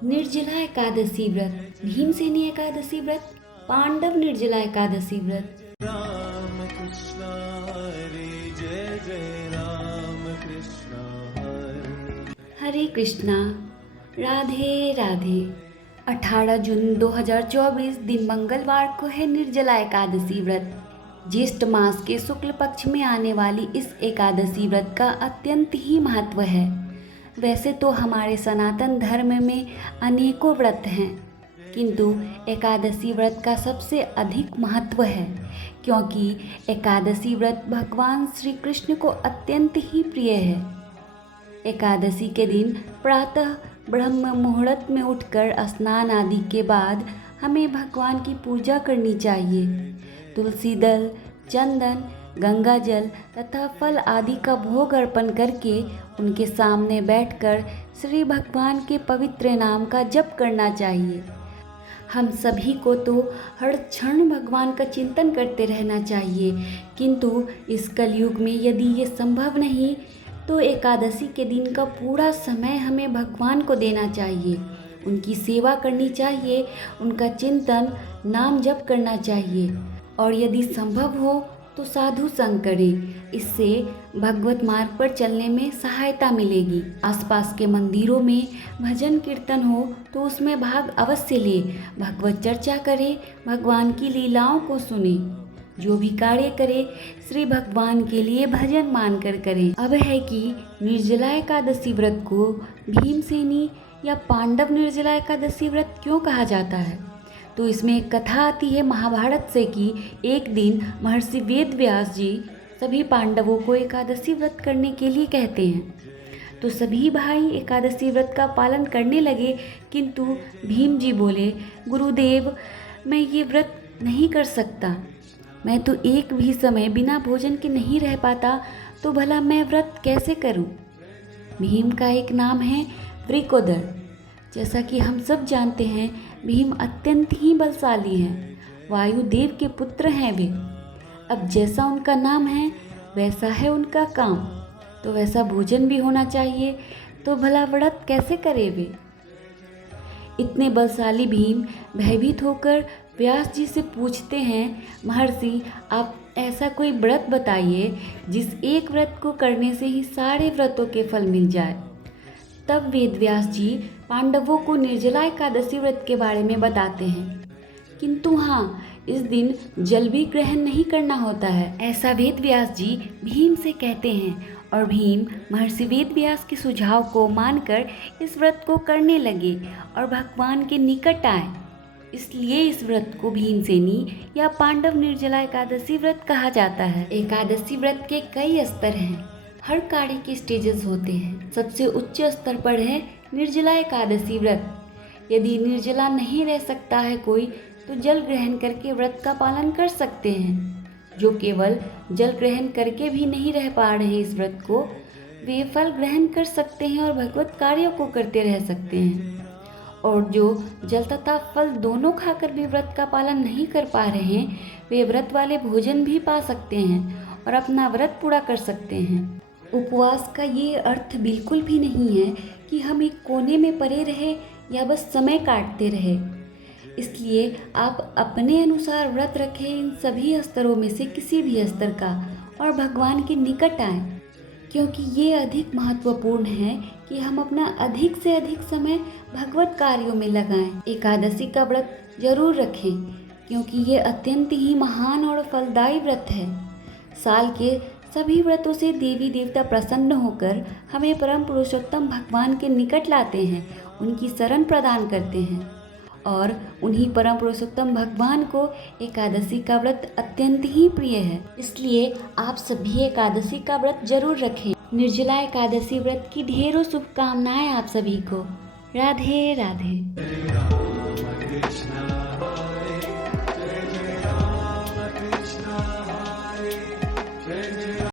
निर्जला एकादशी व्रत, भीमसेनी एकादशी व्रत, पांडव निर्जला एकादशी व्रत। राम कृष्ण हरे जय जय राम कृष्ण हरे। हरे कृष्णा, राधे राधे। 18 जून 2024 दिन मंगलवार को है निर्जला एकादशी व्रत। ज्येष्ठ मास के शुक्ल पक्ष में आने वाली इस एकादशी व्रत का अत्यंत ही महत्व है। वैसे तो हमारे सनातन धर्म में अनेकों व्रत हैं, किंतु एकादशी व्रत का सबसे अधिक महत्व है, क्योंकि एकादशी व्रत भगवान श्री कृष्ण को अत्यंत ही प्रिय है। एकादशी के दिन प्रातः ब्रह्म मुहूर्त में उठकर स्नान आदि के बाद हमें भगवान की पूजा करनी चाहिए। तुलसी दल, चंदन, गंगा जल तथा फल आदि का भोग अर्पण करके उनके सामने बैठकर श्री भगवान के पवित्र नाम का जप करना चाहिए। हम सभी को तो हर क्षण भगवान का चिंतन करते रहना चाहिए, किंतु इस कलयुग में यदि ये संभव नहीं तो एकादशी के दिन का पूरा समय हमें भगवान को देना चाहिए, उनकी सेवा करनी चाहिए, उनका चिंतन नाम जप करना चाहिए और यदि संभव हो तो साधु संग करें। इससे भगवत मार्ग पर चलने में सहायता मिलेगी। आसपास के मंदिरों में भजन कीर्तन हो तो उसमें भाग अवश्य ले, भगवत चर्चा करें, भगवान की लीलाओं को सुने। जो भी कार्य करे श्री भगवान के लिए भजन मानकर करें। अब है कि निर्जला एकादशी व्रत को भीमसेनी या पांडव निर्जला एकादशी व्रत क्यों कहा जाता है। तो इसमें एक कथा आती है महाभारत से कि एक दिन महर्षि वेद व्यास जी सभी पांडवों को एकादशी व्रत करने के लिए कहते हैं। तो सभी भाई एकादशी व्रत का पालन करने लगे, किंतु भीम जी बोले, गुरुदेव मैं ये व्रत नहीं कर सकता, मैं तो एक भी समय बिना भोजन के नहीं रह पाता, तो भला मैं व्रत कैसे करूं। भीम का एक नाम है वृकोदर। जैसा कि हम सब जानते हैं भीम अत्यंत ही बलशाली हैं, वायुदेव के पुत्र हैं वे। अब जैसा उनका नाम है वैसा है उनका काम, तो वैसा भोजन भी होना चाहिए, तो भला व्रत कैसे करे वे। इतने बलशाली भीम भयभीत होकर व्यास जी से पूछते हैं, महर्षि आप ऐसा कोई व्रत बताइए जिस एक व्रत को करने से ही सारे व्रतों के फल मिल जाए। तब वेद व्यास जी पांडवों को निर्जला एकादशी व्रत के बारे में बताते हैं, किंतु हाँ इस दिन जल भी ग्रहण नहीं करना होता है, ऐसा वेद व्यास जी भीम से कहते हैं। और भीम महर्षि वेद व्यास के सुझाव को मानकर इस व्रत को करने लगे और भगवान के निकट आए। इसलिए इस व्रत को भीमसेनी या पांडव निर्जला एकादशी व्रत कहा जाता है। एकादशी व्रत के कई स्तर हैं, हर कार्य के स्टेजेस होते हैं। सबसे उच्च स्तर पर है निर्जला एकादशी व्रत। यदि निर्जला नहीं रह सकता है कोई तो जल ग्रहण करके व्रत का पालन कर सकते हैं। जो केवल जल ग्रहण करके भी नहीं रह पा रहे इस व्रत को, वे फल ग्रहण कर सकते हैं और भगवत कार्यों को करते रह सकते हैं। और जो जल तथा फल दोनों खाकर भी व्रत का पालन नहीं कर पा रहे हैं, वे व्रत वाले भोजन भी पा सकते हैं और अपना व्रत पूरा कर सकते हैं। उपवास का ये अर्थ बिल्कुल भी नहीं है कि हम एक कोने में पड़े रहे या बस समय काटते रहे। इसलिए आप अपने अनुसार व्रत रखें इन सभी स्तरों में से किसी भी स्तर का और भगवान के निकट आएं, क्योंकि ये अधिक महत्वपूर्ण है कि हम अपना अधिक से अधिक समय भगवत कार्यों में लगाएं। एकादशी का व्रत जरूर रखें, क्योंकि ये अत्यंत ही महान और फलदायी व्रत है। साल के सभी व्रतों से देवी देवता प्रसन्न होकर हमें परम पुरुषोत्तम भगवान के निकट लाते हैं, उनकी शरण प्रदान करते हैं और उन्हीं परम पुरुषोत्तम भगवान को एकादशी का व्रत अत्यंत ही प्रिय है। इसलिए आप सभी एकादशी का व्रत जरूर रखें। निर्जला एकादशी व्रत की ढेरों शुभकामनाएं आप सभी को। राधे राधे।